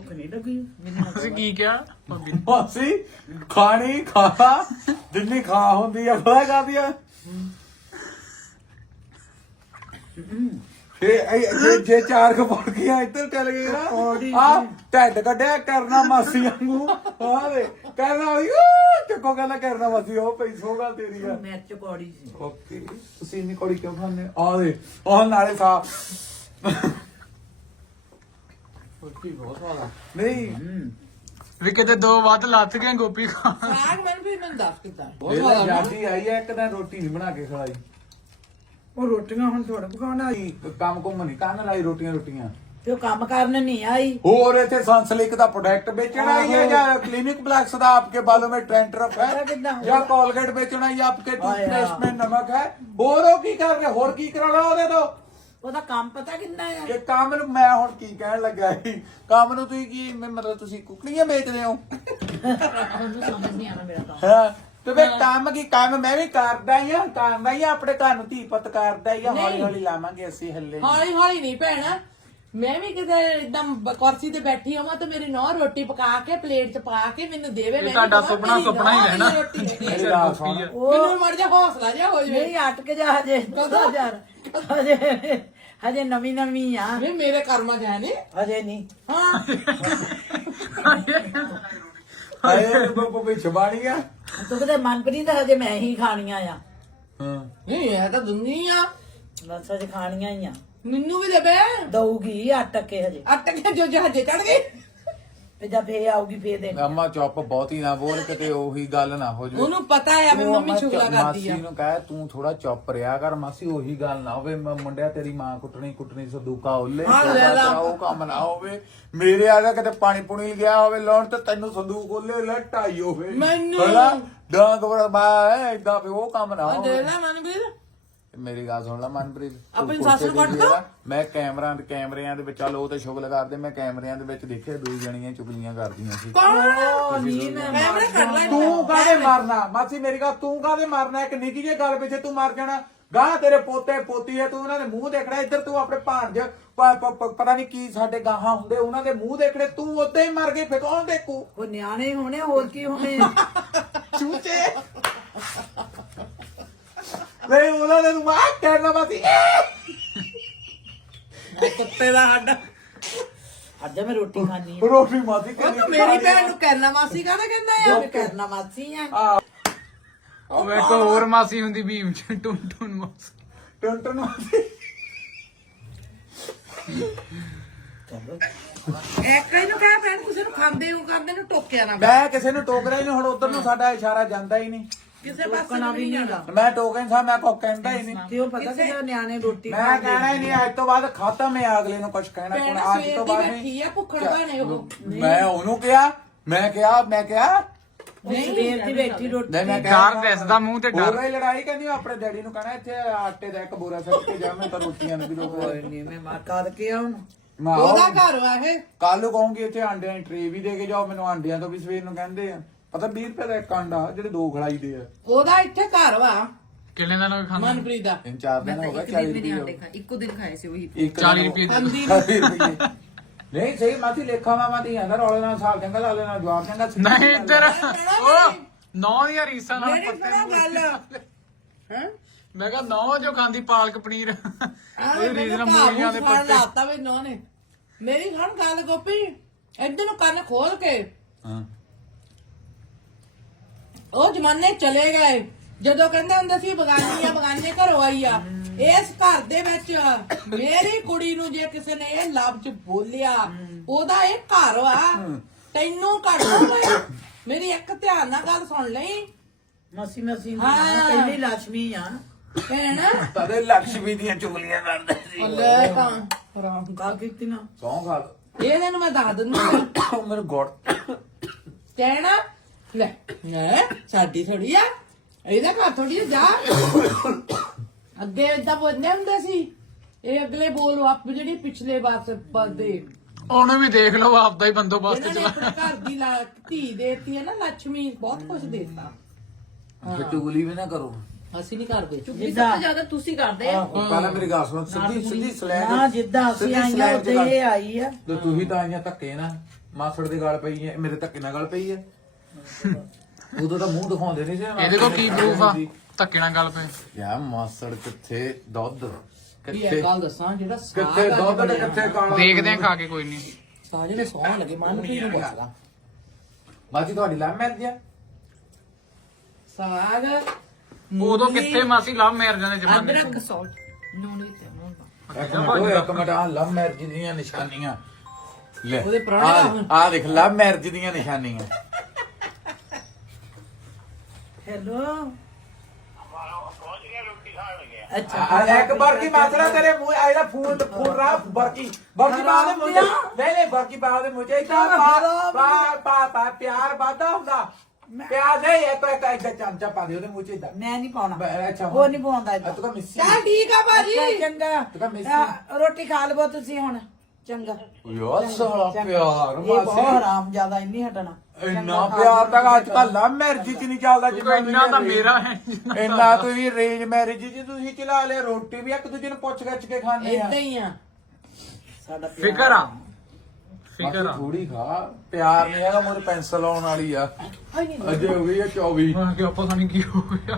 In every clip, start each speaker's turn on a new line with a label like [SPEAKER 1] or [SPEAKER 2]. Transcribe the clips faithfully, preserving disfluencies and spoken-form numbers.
[SPEAKER 1] ਭੁੱਖ ਨਹੀਂ ਲੱਗੀ
[SPEAKER 2] ਤੁਸੀਂ ਕੀ ਕਿਹਾ ਭਾਬੀ ਨੇ?
[SPEAKER 3] ਮਾਸੀ ਖਾਣੀ ਖਾ ਜਿੰਨੀ ਖਾ ਹੁੰਦੀ ਆ ਖਾ ਕਰਦੀ ਆ ਇਹ ਜੇ ਜੇ ਚਾਰ ਖਪੜਕੀਆਂ ਇੱਧਰ ਚੱਲ ਗਈ ਨਾ ਆ ਢੱਡ ਕੱਢਿਆ ਕਰਨਾ ਮਾਸੀ ਵਾਂਗੂ ਆ ਦੇ ਕਰਨਾ ਹੋਈ ਚੱਕੋ ਕਹਿੰਦਾ ਕਰਨਾ ਮਾਸੀ ਉਹ ਪਈ ਸੋ ਗੱਲ ਤੇਰੀ ਆ
[SPEAKER 1] ਮਿਰਚ ਕੌੜੀ ਸੀ
[SPEAKER 3] ਓਕੇ ਤੁਸੀਂ ਇੰਨੀ ਕੌੜੀ ਕਿਉਂ ਖਾਂਦੇ ਆ ਦੇ ਉਹ ਨਾਲੇ ਖਾ ਓਕੇ ਬਹੁਤ ਵਾਲਾ ਨਹੀਂ
[SPEAKER 2] ਵੀ ਕਿਤੇ ਦੋ ਵੱਧ ਲੱਥ ਗਏ ਗੋਪੀ ਖਾਣ
[SPEAKER 4] ਸਾਗ ਮੈਨੂੰ ਵੀ ਮੈਨੂੰ ਦੱਸ ਕਿਤਾ
[SPEAKER 3] ਇਹ ਜਾਂਦੀ ਆਈ ਆ ਇੱਕ ਦਿਨ ਰੋਟੀ ਨਹੀਂ ਬਣਾ ਕੇ ਖਵਾਈ
[SPEAKER 1] ਉਹ ਰੋਟੀਆਂ ਹੁਣ ਥੋੜਾ ਪਕਾਉਣਾ ਆਈ
[SPEAKER 3] ਕੰਮ ਕੁੰਮ ਨਹੀਂ ਕਰਨ ਲਾਈ ਰੋਟੀਆਂ ਰੋਟੀਆਂ
[SPEAKER 1] ਤੇ ਉਹ ਕੰਮ ਕਰਨ ਨਹੀਂ ਆਈ
[SPEAKER 3] ਹੋਰ ਇੱਥੇ ਸੰਸਲਿਕ ਦਾ ਪ੍ਰੋਡਕਟ ਵੇਚਣਾ ਹੀ है या क्लिनिक प्लस ਦਾ आपके बालों में ट्रेंड्रफ है या कोलगेट बेचना या आपके टूथपेस्ट में नमक है ਹੋਰ ਉਹ ਕੀ ਕਰ ਰਹੇ ਹੋਰ ਕੀ ਕਰਾਉਣਾ ਉਹਦੇ ਤੋਂ
[SPEAKER 1] ਉਹਦਾ ਕੰਮ ਪਤਾ ਕਿੰਨਾ ਆ
[SPEAKER 3] ਇਹ ਕੰਮ ਨੂੰ ਮੈਂ ਹੁਣ ਕੀ ਕਹਿਣ ਲੱਗਾ ਸੀ ਕੰਮ ਨੂੰ ਤੁਸੀਂ ਕੀ ਮਤਲਬ ਤੁਸੀਂ ਕੁਕੜੀਆਂ ਵੇਚਦੇ ਹੋ
[SPEAKER 1] ਉਹਨੂੰ ਸਮਝ ਨਹੀਂ ਆਣਾ ਮੇਰਾ ਕੰਮ
[SPEAKER 3] ਹਾਂ ਤੇ ਵੇ ਕੰਮ ਕੀ ਕੰਮ ਮੈਂ ਵੀ ਕਰਦਾ ਹੀ ਆ ਕਰਦਾ ਹੀ ਆ ਆਪਣੇ ਘਰ ਨੂੰ ਧੀ ਪੁੱਤ ਕਰਦਾ ਹੀ ਆ ਹੌਲੀ ਹੌਲੀ ਲਾਵਾਂਗੇ ਅਸੀਂ ਹੱਲੇ
[SPEAKER 4] ਹੌਲੀ ਹੌਲੀ ਨਹੀਂ ਭੈਣਾ ਮੈਂ ਵੀ ਕਿਤੇ ਇਦਾਂ ਕੁਰਸੀ ਤੇ ਬੈਠੀ ਹੋਵਾਂ ਤੇ ਮੇਰੀ ਨੌਂ ਰੋਟੀ ਪਕਾ ਕੇ ਪਲੇਟ 'ਚ ਪਾ ਕੇ ਮੈਨੂੰ ਦੇਵੇ ਮੈਂ
[SPEAKER 2] ਤੁਹਾਡਾ ਸੁਪਨਾ ਸੁਪਨਾ ਹੀ ਰਹਿਣਾ
[SPEAKER 3] ਮੇਰੀ ਗੱਲ ਸੁਣ
[SPEAKER 4] ਮੈਨੂੰ ਮੜ ਜਾ ਹੌਸਲਾ ਜਿਹਾ ਹੋ ਜਾਵੇ
[SPEAKER 1] ਨਹੀਂ ਅਟਕ ਜਾ ਹਜੇ ਕਦੋਂ ਯਾਰ ਹਜੇ ਹਜੇ ਨਵੀਂ ਨਵੀਂ ਆ
[SPEAKER 4] ਵੀ ਮੇਰੇ ਕਰਮਾਂ 'ਚ ਹੈ ਨੀ
[SPEAKER 1] ਹਜੇ ਨਹੀਂ
[SPEAKER 4] ਹਾਂ
[SPEAKER 3] ਆਏ ਬੱਬੂ ਵੀ ਛਬਾਣੀ ਆ
[SPEAKER 1] ਤੂੰ ਕਿਤੇ ਮਨਪ੍ਰੀਤ ਦਾ ਹਜੇ ਮੈਂ ਹੀ ਖਾਣੀਆਂ ਆ
[SPEAKER 3] ਹਾਂ
[SPEAKER 4] ਨਹੀਂ ਇਹ ਤਾਂ ਦੁਨੀਆ
[SPEAKER 1] ਬਸ ਹਜੇ ਖਾਣੀਆਂ ਹੀ ਆ
[SPEAKER 4] ਮੈਨੂੰ ਵੀ ਦੇਵੇ
[SPEAKER 1] ਦਊਗੀ ਅਟਕ ਕੇ ਹਜੇ
[SPEAKER 4] ਅਟਕ ਜੋ ਜਹਾਜੇ ਚੜ ਗਈ
[SPEAKER 1] ਤੇ ਜਦ ਫੇਰ ਆਊਗੀ ਫੇਰ ਦੇ
[SPEAKER 3] ਅੰਮਾ ਚੁੱਪ ਬਹੁਤੀ ਨਾ ਬੋਲ ਕਿਤੇ ਉਹੀ ਗੱਲ ਨਾ ਹੋ ਜਾਵੇ
[SPEAKER 4] ਉਹਨੂੰ ਪਤਾ ਆ ਵੀ ਮੰਮੀ ਚੁਗਲਾ ਕਰਦੀ
[SPEAKER 3] ਮਾਸੀ
[SPEAKER 4] ਆ
[SPEAKER 3] ਨੂੰ ਕਹੇ ਤੂੰ ਥੋੜਾ ਚੁੱਪ ਰਿਹਾ ਕਰ ਮਾਸੀ ਉਹੀ ਗੱਲ ਨਾ ਹੋਵੇ ਮ- ਮੁੰਡਿਆ ਤੇਰੀ ਮਾਂ ਕੁੱਟਣੀ ਕੁੱਟਣੀ ਸੰਦੂਕਾ ਉੱਲੇ
[SPEAKER 4] ਹਾਂ, ਲੈ ਲਾ।
[SPEAKER 3] ਉਹ ਕੰਮ ਨਾ ਹੋਵੇ ਮੇਰੇ ਆ ਗਿਆ ਕਿਤੇ ਪਾਣੀ ਪੁਣੀ ਗਿਆ ਹੋਵੇ ਲਾਉਣ ਤੇ ਤੈਨੂੰ ਸੰਦੂਕ ਉੱਲੇ ਲਟਾਈ ਹੋਵੇ
[SPEAKER 4] ਮੈਨੂੰ।
[SPEAKER 3] ਹਨਾ? ਡਾਂਗ ਬਰਬਾ ਏਦਾਂ ਵੀ ਉਹ ਕੰਮ ਨਾ
[SPEAKER 4] ਆ ਦੇ
[SPEAKER 3] ਹੋਵੇ
[SPEAKER 4] ਲੈ ਮਨਵੀਰ
[SPEAKER 3] ਮੇਰੀ ਗੱਲ ਸੁਣ ਲੈ ਮਨਪ੍ਰੀਤ ਤੂੰ
[SPEAKER 4] ਆਪਣੀ
[SPEAKER 3] ਕੁੱਤੇ
[SPEAKER 4] ਸੱਸ ਨੂੰ
[SPEAKER 3] ਦੀ
[SPEAKER 4] ਕੱਢ
[SPEAKER 3] ਜਿਹੜਾ,
[SPEAKER 4] ਤਾ?
[SPEAKER 3] ਮੈਂ ਕੈਮਰਾਂ ਦੇ ਕੈਮਰਿਆਂ ਦੇ ਵਿੱਚ ਚੱਲ ਉਹ ਤੇ ਸ਼ੁਗਲ ਕਰਦੇ ਮੈਂ ਕੈਮਰਿਆਂ ਦੇ ਵਿੱਚ ਦੇਖਿਆ ਦੋ ਜਣੀਆਂ ਚੁਗਲੀਆਂ ਕਰਦੀਆਂ ਸੀ
[SPEAKER 4] ਕੌਣ
[SPEAKER 1] ਉਹ ਨਹੀਂ ਮੈਂ
[SPEAKER 4] ਕੈਮਰਾ ਕੱਢ ਲੈ
[SPEAKER 3] ਤੂੰ ਕਾਹਦੇ ਮਾਰਨਾ ਮਾਸੀ ਮੇਰੀ ਗੱਲ ਤੂੰ ਕਾਹਦੇ ਮਾਰਨਾ ਇੱਕ ਨਿੱਕੀ ਜਿਹੀ ਗੱਲ ਪਿੱਛੇ ਤੂੰ ਮਾਰ ਜਾਣਾ ਗਾਂ ਤੇਰੇ ਪੋਤੇ ਪੋਤੀ ਹੈ ਤੂੰ ਉਹਨਾਂ ਦੇ ਮੂੰਹ ਦੇਖਣਾ ਇੱਧਰ ਤੂੰ ਆਪਣੇ ਭਾਣਜ ਪ- ਪ- ਪ- ਪਤਾ ਨਹੀਂ ਕੀ ਸਾਡੇ ਗਾਹਾਂ ਹੁੰਦੇ ਉਹਨਾਂ ਦੇ ਮੂੰਹ ਦੇਖਣੇ ਤੂੰ ਉੱਤੇ ਹੀ ਮਰ ਗਈ ਫੇ ਕੌਣ ਦੇਖੂ
[SPEAKER 1] ਉਹ ਨਿਆਣੇ ਹੋਣੇ ਹੋਰ ਕੀ ਹੋਣੇ
[SPEAKER 3] ਚੂਚੇ ਨਹੀਂ ਉਹਨਾਂ ਦੇ ਨੂੰ ਆਹ ਕਹਿਣਾ ਮਾਸੀ
[SPEAKER 4] ਕੁੱਤੇ ਦਾ ਹੱਡ
[SPEAKER 1] ਅੱਜ ਮੈਂ ਰੋਟੀ ਖਾਣੀ ਆ
[SPEAKER 3] ਰੋਟੀ ਮਾਸੀ
[SPEAKER 4] ਉਹ ਤੂੰ ਮੇਰੀ ਭੈਣ ਨੂੰ ਕਰਨਾ ਮਾਸੀ ਕਾਹਦਾ ਕਹਿੰਦਾ ਆ
[SPEAKER 1] ਮੈਂ ਕਰਨਾ ਮਾਸੀ ਆ
[SPEAKER 3] ਆ
[SPEAKER 2] ਉਹ ਇੱਕ ਹੋਰ ਮਾਸੀ ਹੁੰਦੀ ਭੀਮ ਚ ਟੁੰਨ ਟੁੰਨ ਮਾਸੀ
[SPEAKER 3] ਟਨ ਟਨ ਮਾਸੀ
[SPEAKER 4] ਇੱਕ ਹੀ ਨੂੰ ਕਹਿ ਭੈਣ ਕਿਸੇ ਨੂੰ ਖਾਂਦੇ ਹੋ ਕਰਦੇ ਨੂੰ ਟੋਕਿਆ ਨਾ
[SPEAKER 3] ਮੈਂ ਕਿਸੇ ਨੂੰ ਟੋਕ ਰਿਹਾ ਹੀ ਨਹੀਂ ਹੁਣ ਉਧਰ ਨੂੰ ਸਾਡਾ ਇਸ਼ਾਰਾ ਜਾਂਦਾ ਹੀ ਨਹੀਂ
[SPEAKER 4] ਕਿਸੇ ਪਾਸੇ ਨੂੰ ਵੀ ਨਹੀਂ ਜਾਣਾ
[SPEAKER 3] ਮੈਂ ਟੋਕਨ ਸਾਹਿਬ ਮੈਂ ਕੋ ਕਹਿੰਦਾ ਹੀ ਨਹੀਂ
[SPEAKER 1] ਤੇ ਉਹ ਪਤਾ ਕਿ ਜਦੋਂ ਨਿਆਣੇ ਰੋਟੀ
[SPEAKER 3] ਮੈਂ ਕਹਿਣਾ ਹੀ ਨਹੀਂ ਅੱਜ ਤੋਂ ਬਾਅਦ ਖਤਮ ਹੈ ਅਗਲੇ ਨੂੰ ਕੁਝ ਕਹਿਣਾ
[SPEAKER 4] ਭੈਣ
[SPEAKER 3] ਹੁਣ ਅੱਜ
[SPEAKER 4] ਸਵੇਰ
[SPEAKER 3] ਤੋਂ
[SPEAKER 4] ਦੀ
[SPEAKER 3] ਬਾਅਦ
[SPEAKER 4] ਬੈਠੀ
[SPEAKER 3] ਨਹੀਂ
[SPEAKER 4] ਆ ਭੁੱਖੜ ਭਾਣੇ ਉਹ
[SPEAKER 3] ਮੈਂ ਉਹਨੂੰ ਕਿਹਾ ਮੈਂ ਕਿਹਾ ਮੈਂ ਕਿਹਾ
[SPEAKER 1] ਸਵੇਰ ਦੀ ਬੈਠੀ ਰੋਟੀ
[SPEAKER 3] ਨਹੀਂ ਮੈਂ
[SPEAKER 2] ਡਰ ਦਿਸਦਾ ਮੂੰਹ ਤੇ
[SPEAKER 3] ਹੋ
[SPEAKER 2] ਡਰ
[SPEAKER 3] ਗਈ ਲੜਾਈ ਕਹਿੰਦੀ ਆਪਣੇ ਡੈਡੀ ਨੂੰ ਕਹਿਣਾ ਇੱਥੇ ਆਟੇ ਦਾ ਇੱਕ ਬੋਰਾ ਸੱਟ ਕੇ ਜਾ ਮੈਂ ਤਾਂ ਰੋਟੀਆਂ ਨੂੰ ਵੀ ਰੋਕ
[SPEAKER 1] ਕੋਈ ਨਹੀਂ ਮੈਂ ਮਾਰ ਕਰ ਕੇ ਆਉਣ
[SPEAKER 3] ਮੈਂ
[SPEAKER 4] ਉਹਦਾ ਘਰ ਵਾ ਇਹ
[SPEAKER 3] ਕੱਲ ਨੂੰ ਕਹੂੰਗੀ ਇੱਥੇ ਆਂਡਿਆਂ ਦੀ ਟਰੇ ਵੀ ਦੇ ਕੇ ਜਾਓ ਮੈਨੂੰ ਆਂਡਿਆਂ ਤੋਂ ਵੀ ਸਵੇਰ ਨੂੰ ਕਹਿੰਦੇ ਆ ਪਤਾ ਵੀਹ ਰੁਪਏ ਦਾ ਇੱਕ ਆਂਡਾ ਜਿਹੜੇ ਦੋ ਖੜਾਈ ਦੇ ਆ
[SPEAKER 4] ਉਹਦਾ ਇੱਥੇ ਘਰ ਵਾ
[SPEAKER 2] ਕਿੰਨੇ ਦਿਨ ਹੋ ਗਏ ਖਾਂਦੇ
[SPEAKER 4] ਮਨਪ੍ਰੀਤ ਦਾ
[SPEAKER 3] ਤਿੰਨ ਚਾਰ ਦਿਨ ਹੋ ਗਏ ਚਾਲੀ ਰੁਪਏ
[SPEAKER 5] ਇੱਕੋ ਦਿਨ ਖਾਏ ਸੀ ਉਹੀ
[SPEAKER 3] ਇੱਕ
[SPEAKER 2] ਚਾਲੀ ਰੁਪਏ ਦੇ
[SPEAKER 4] ਖਾਂਦੀ
[SPEAKER 3] ਚਾਲੀ ਰੁਪਏ ਨਹੀਂ ਸਹੀ ਮਾਤੀ ਲੇਖਾ ਮਾਮਾ ਦੀ ਆਂਦਾ ਰੌਲੇ ਨਾਲ ਸਾਲ ਚੰਗਾ ਲਾਲੇ ਨਾਲ ਜਵਾਬ ਚੰਗਾ
[SPEAKER 2] ਨਹੀਂ ਇੱਧਰ ਉਹ ਨੌ ਦੀਆਂ ਰੀਸਾਂ ਨਾਲ
[SPEAKER 4] ਮੇਰੀ ਸੁਣੋ ਗੱਲ ਹੈ
[SPEAKER 2] ਮੈਂ ਕਿਹਾ ਨੌ ਜੋ ਖਾਂਦੀ ਪਾਲਕ ਪਨੀਰ ਇਹ ਰੀਸ ਨਾਲ ਮੂਲੀਆਂ ਦੇ
[SPEAKER 4] ਫੜ
[SPEAKER 2] ਪੱਤੇ
[SPEAKER 4] ਲਾਤਾ ਵੇ ਨੋ ਨੇ ਮੇਰੀ ਸੁਣ ਗੱਲ ਗੋਪੀ ਇੱਧਰ ਨੂੰ ਕੰਨ ਖੋਲ ਕੇ
[SPEAKER 3] ਹਾਂ
[SPEAKER 4] ਉਹ ਜ਼ਮਾਨੇ ਚਲੇ ਗਏ ਜਦੋਂ ਕਹਿੰਦੇ ਹੁੰਦੇ ਸੀ ਬਗਾਨੀਆਂ ਬਗਾਨੇ ਘਰੋਂ ਆਈ ਆ ਇਸ ਘਰ ਦੇ ਵਿੱਚ ਮੇਰੀ ਕੁੜੀ ਨੂੰ ਜੇ ਕਿਸੇ ਨੇ ਇਹ ਲਫ਼ਜ਼ ਬੋਲਿਆ ਉਹਦਾ ਇਹ ਘਰ ਆ ਤੈਨੂੰ ਘਰ ਹੋਵੇ ਮੇਰੀ ਇੱਕ ਧਿਆਨ ਨਾਲ ਗੱਲ ਸੁਣ ਲਈ
[SPEAKER 1] ਮਸੀ ਮਸੀ
[SPEAKER 4] ਹਾਂ।
[SPEAKER 1] ਪਹਿਲੀ ਲక్ష్ਮੀ ਆ
[SPEAKER 4] ਭੈਣ
[SPEAKER 3] ਤਦੇ ਲక్ష్ਮੀ ਦੀਆਂ ਚੁਗਲੀਆਂ ਕਰਦੇ ਸੀ
[SPEAKER 4] ਲੈ ਤਾਂ
[SPEAKER 1] ਗੱਲ ਕੀਤੀ ਨਾ
[SPEAKER 3] ਸੌਂ ਖਾ
[SPEAKER 4] ਇਹਦੇ ਨੂੰ ਮੈਂ ਦੱਸ ਦਿੰਦੀ
[SPEAKER 3] ਮੇਰੇ ਗੋੜ
[SPEAKER 4] ਕਹਿਣਾ ਲੈ ਲੈ ਸਾਡੀ ਥੋੜੀ ਆ ਇਹਦਾ ਘਰ ਥੋੜੀ ਆ ਜਾ ਅੱਗੇ ਏਦਾਂ ਬੋਲਦੇ ਹੁੰਦੇ ਸੀ ਇਹ ਅਗਲੇ ਬੋਲ ਆਪ ਜਿਹੜੀ ਪਿਛਲੇ ਵਾਰ ਪਰਦੇ
[SPEAKER 2] ਉਹਨੂੰ ਵੀ ਦੇਖ ਲਓ ਆਪਦਾ ਹੀ ਬੰਦੋਬਸਤ
[SPEAKER 4] ਇਹਨਾਂ ਨੇ
[SPEAKER 2] ਚਲਾ
[SPEAKER 4] ਆਪਣੇ ਘਰ ਦੀ ਲਾ- ਧੀ ਦੇਤੀ ਹੈ ਨਾ ਲక్ష్ਮੀ ਬਹੁਤ ਕੁਝ ਦੇਤਾ
[SPEAKER 3] ਚੁਗਲੀ ਵੀ ਨਾ ਕਰੋ
[SPEAKER 4] ਅਸੀਂ ਨਹੀਂ ਕਰਦੇ
[SPEAKER 5] ਚੁੱਪੀ ਸਭ ਤੋਂ ਜ਼ਿਆਦਾ ਤੁਸੀਂ ਕਰਦੇ ਆ
[SPEAKER 3] ਪਹਿਲਾਂ ਮੇਰੀ ਗੱਲ ਸੁਣ ਸਿੱਧੀ ਸਿੱਧੀ ਸਲੈਂਗ
[SPEAKER 1] ਨਾ ਜਿੱਦਾਂ ਅਸੀਂ
[SPEAKER 3] ਸਿੱਧੀ
[SPEAKER 1] ਆਈਆਂ
[SPEAKER 3] ਸਲੈਂਗ ਚ
[SPEAKER 1] ਉੱਤੇ
[SPEAKER 3] ਗੱਲ।
[SPEAKER 1] ਇਹ ਆਈ ਆ
[SPEAKER 3] ਤੇ ਤੂੰ ਹੀ ਤਾਂ ਆਈਆਂ ਧੱਕੇ ਨਾ ਮਾਸੜ ਦੀ ਗੱਲ ਪਈ ਹੈ ਮੇਰੇ ਧੱਕੇ ਨਾਲ ਗੱਲ ਪਈ ਹੈ ਉਦੋਂ ਤਾਂ ਮੂੰਹ ਦਿਖਾਉਂਦੇ ਨਹੀਂ ਸੀ ਨਾ।
[SPEAKER 2] ਇਹਦੇ ਕੋਲ ਕੀ ਪ੍ਰੂਫ ਆ ਧੱਕੇ ਨਾਲ ਗੱਲ ਪਏ?
[SPEAKER 3] ਯਾਰ ਮਾਸੜ ਕਿੱਥੇ ਦੁੱਧ
[SPEAKER 4] ਕੀ ਇਹ ਗੱਲ ਦੱਸਾਂ ਜਿਹੜਾ ਸਾਗ
[SPEAKER 3] ਕਿੱਥੇ ਦੁੱਧ ਤੇ ਕਿੱਥੇ ਕਾਲਾ
[SPEAKER 2] ਦੇਖਦੇ ਆ ਖਾ ਕੇ ਕੋਈ ਨਹੀਂ।
[SPEAKER 4] ਸਾਜੇ ਨੇ ਸੌਣ ਲੱਗੇ ਮਨ ਨੂੰ ਨੂੰ ਪੁੱਛਦਾ
[SPEAKER 3] ਮਾਸੀ ਤੁਹਾਡੀ ਲਵ ਮੈਰਿਜ ਆ
[SPEAKER 4] ਸਾਗ
[SPEAKER 2] ਉਦੋਂ ਕਿੱਥੇ ਮਾਸੀ ਲਵ ਮੈਰਿਜਾਂ ਦੇ ਜ਼ਮਾਨੇ ਚ।
[SPEAKER 4] ਅਦਰਕ ਸੌਲਟ ਨੂਨ ਵੀ ਤੇ ਨੂਨ ਪਾ।
[SPEAKER 3] ਇੱਕ ਮਿੰਟ ਓਏ ਇੱਕ ਮਿੰਟ ਆ ਲਵ ਮੈਰਿਜ ਦੀਆਂ ਨਿਸ਼ਾਨੀਆਂ ਲੈ
[SPEAKER 4] ਉਹਦੇ ਪੁਰਾਣੇ
[SPEAKER 3] ਆ ਦੇਖ ਲਵ ਮੈਰਿਜ ਦੀਆਂ ਨਿਸ਼ਾਨੀਆਂ
[SPEAKER 1] ਹੈਲੋ ਅੱਛਾ
[SPEAKER 3] ਆ ਇੱਕ ਬਰਕੀ ਮਾਸੜਾ ਤੇਰੇ ਮੂੰਹ ਆ ਇਹਦਾ ਫੂਲ ਫੂਲ ਰਾ ਬਰਕੀ ਬਰਕੀ ਬਾਦ ਦੇ ਮੂੰਹ ਚ ਨਹੀਂ ਨਹੀਂ ਬਰਕੀ ਬਾਦ ਦੇ ਮੂੰਹ ਚ ਇਦਾਂ ਪਾ ਪਾ ਪਾ ਪਾ ਪਿਆਰ ਵਾਦਾ ਹੁੰਦਾ ਪਿਆਰ ਦੇ ਇਹ ਤਾਂ ਇੱਕ ਇੱਕ ਚਮਚਾ ਪਾ ਦੇ ਉਹਦੇ ਮੂੰਹ ਚ ਇਦਾਂ
[SPEAKER 1] ਮੈਂ ਨਹੀਂ ਪਾਉਣਾ
[SPEAKER 3] ਅੱਛਾ
[SPEAKER 1] ਉਹ ਨਹੀਂ ਪਾਉਂਦਾ
[SPEAKER 3] ਆ
[SPEAKER 1] ਏਦਾਂ।
[SPEAKER 3] ਤੂੰ ਕਹ ਮਿੱਸੀ
[SPEAKER 4] ਚੱਲ ਠੀਕ ਆ ਭਾਜੀ
[SPEAKER 1] ਅੱਛਾ, ਚੰਗਾ
[SPEAKER 3] ਤੂੰ ਕਹ ਮਿੱਸੀ
[SPEAKER 1] ਆ, ਰੋਟੀ ਖਾ ਲਵੋ ਤੁਸੀਂ ਹੁਣ ਚੰਗਾ
[SPEAKER 3] ਯਾਰ ਸਾਲਾ ਪਿਆਰ
[SPEAKER 1] ਇਹ ਬਹੁਤ
[SPEAKER 3] ਮਾਸੀ
[SPEAKER 1] ਹਰਾਮ ਜ਼ਿਆਦਾ ਇੰਨੀ ਹਟਣਾ
[SPEAKER 3] ਇੰਨਾ ਪਿਆਰ ਤਾਂ ਅੱਜ ਕੱਲ ਲਵ ਮੈਰਿਜ ਚ ਨਹੀਂ ਚੱਲਦਾ
[SPEAKER 2] ਤੂੰ ਤਾਂ ਇੰਨਾ ਤਾਂ ਮੇਰਾ ਹੈ ਜਿੰਨਾ
[SPEAKER 3] ਇੰਨਾ ਤੁਸੀਂ ਰੇਂਜ ਮੈਰਿਜ ਚ ਤੁਸੀਂ ਚਲਾ ਲਿਆ ਰੋਟੀ ਵੀ ਇੱਕ ਦੂਜੇ ਨੂੰ ਪੁੱਛ ਗਿੱਛ ਕੇ ਖਾਂਦੇ ਆ
[SPEAKER 4] ਏਦਾਂ ਹੀ ਆ
[SPEAKER 1] ਸਾਡਾ ਪਿਆਰ।
[SPEAKER 2] ਫਿਕਰ ਆ ਫਿਕਰ ਆ।
[SPEAKER 3] ਥੋੜੀ ਖਾ ਪਿਆਰ ਨਹੀਂ ਹੈਗਾ ਮੇਰੇ ਪੈਨਸਲ ਆਉਣ ਵਾਲੀ ਆ ਅਜੇ ਹੋ ਗਈ ਆ ਚੌਵੀ
[SPEAKER 2] ਹੁਣ ਕਿ ਪਤਾ ਨਹੀਂ ਕੀ ਹੋ ਗਿਆ।